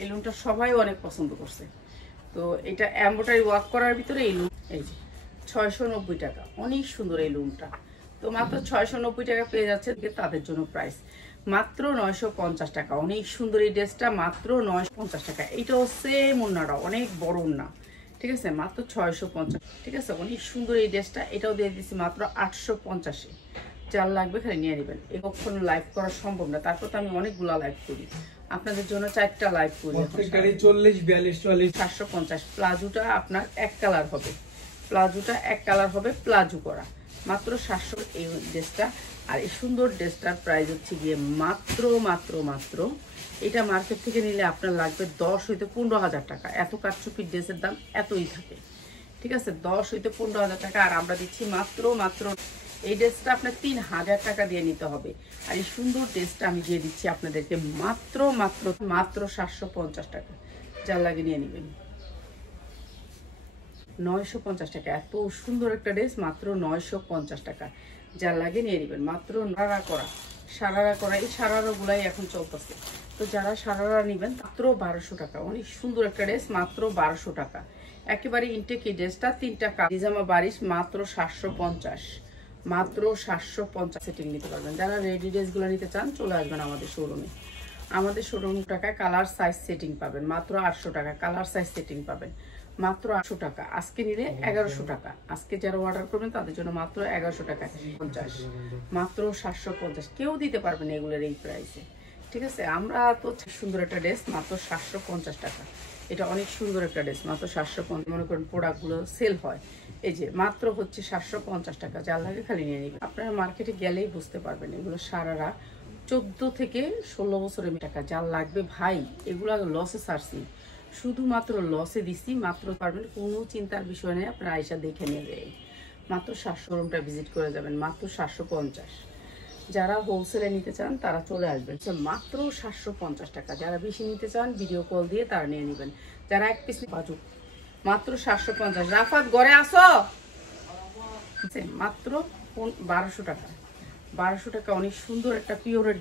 এই লুনটা সবাই অনেক পছন্দ করছে। তো এটা এমব্রয়ডারি ওয়ার্ক করার ভিতরে এই লুন, এই যে 690 টাকা, অনেক সুন্দর এই লুনটা। তো মাত্র 690 টাকা পেয়ে যাচ্ছে তাদের জন্য প্রাইস মাত্র 950 টাকা। অনেক সুন্দর এই ড্রেসটা মাত্র 950 টাকা। এইটাও সেম ওড়নাটা, অনেক বড় ওড়না, ঠিক আছে, মাত্র 650। ঠিক আছে, অনেক সুন্দর এই ড্রেসটা। এটাও দিয়ে দিচ্ছি মাত্র 850-এ। যার লাগবে খালি নিয়ে নেবেন। এ কখনো লাইভ করা সম্ভব না, তারপর তো আমি অনেকগুলা লাইভ করি আপনাদের জন্য, 4টা লাইভ করি। 40, 42, 44, 750। প্লাজোটা আপনার এক কালার হবে, প্লাজোটা এক কালার হবে, প্লাজো করা, মাত্র 700 এই ড্রেসটা। আর এই সুন্দর ড্রেসটার প্রাইস হচ্ছে গিয়ে মাত্র মাত্র মাত্র, এটা মার্কেট থেকে নিলে আপনার লাগবে 10 হইতে 15,000 টাকা। এত কাটচুপির ড্রেসের দাম এতই থাকে, ঠিক আছে, 10 হইতে 15,000 টাকা। আর আমরা দিচ্ছি মাত্র মাত্র, এই ড্রেসটা আপনার 3000 টাকা দিয়ে নিতে হবে। আর এই সুন্দর ড্রেসটা আমি দিয়ে দিচ্ছি আপনাদেরকে মাত্র মাত্র মাত্র 750 টাকা। যার লাগে নিয়ে নেবেন। 950 টাকা, এত সুন্দর একটা ড্রেস মাত্র 950 টাকা। যার লাগে নিয়ে নেবেন। মাত্র সারারা করা, এই সারারাগুলাই এখন চলতেছে। তো যারা সারারা নেবেন মাত্র 1200 টাকা। অনেক সুন্দর একটা ড্রেস, মাত্র 1200 টাকা। একেবারে ইনটেক এই ড্রেসটা, 3টা পাজামা বারিশ, মাত্র 750, মাত্র 750 সেটিং নিতে পারবেন। যারা রেডি ড্রেসগুলো নিতে চান চলে আসবেন আমাদের শোরুমে। আমাদের শোরুম টাকায় কালার সাইজ সেটিং পাবেন মাত্র 800 টাকা। কালার সাইজ সেটিং পাবেন মাত্র 800 টাকা। আজকে নিলে 1100 টাকা। আজকে যারা অর্ডার করবেন তাদের জন্য মাত্র 1100 টাকা 50, মাত্র 750। কেউ দিতে পারবেন এগুলোর এই প্রাইসে, ঠিক আছে। আমরা তো সুন্দর একটা ড্রেস মাত্র 750 টাকা। এটা অনেক সুন্দর একটা ড্রেস, মাত্র 750। মনে করেন প্রোডাক্টগুলো সেল হয়, এই যে মাত্র হচ্ছে 750 টাকা। যার লাগে খালি নিয়ে নেবেন। আপনারা মার্কেটে গেলেই বুঝতে পারবেন এগুলো সারারা 14 থেকে 16 বছরের টাকা। যার লাগবে ভাই, এগুলো লসে ছাড়ছি, শুধুমাত্র লসে দিচ্ছি, মাত্র পারবেন, কোনো চিন্তার বিষয় নেই। আপনারা আয়সা দেখে নেবে, মাত্র 700 রুমটা ভিজিট করে যাবেন, মাত্র 750। যারা হোলসেলে নিতে চান তারা চলে আসবেন, মাত্র 750 টাকা। যারা বেশি নিতে চান ভিডিও কল দিয়ে তারা নিয়ে নেবেন। যারা এক পিস বাজু মাত্র 750। রাফাত ঘরে আসো, মাত্র 1200 টাকা। 1200 টাকা, অনেক সুন্দর একটা পিওরের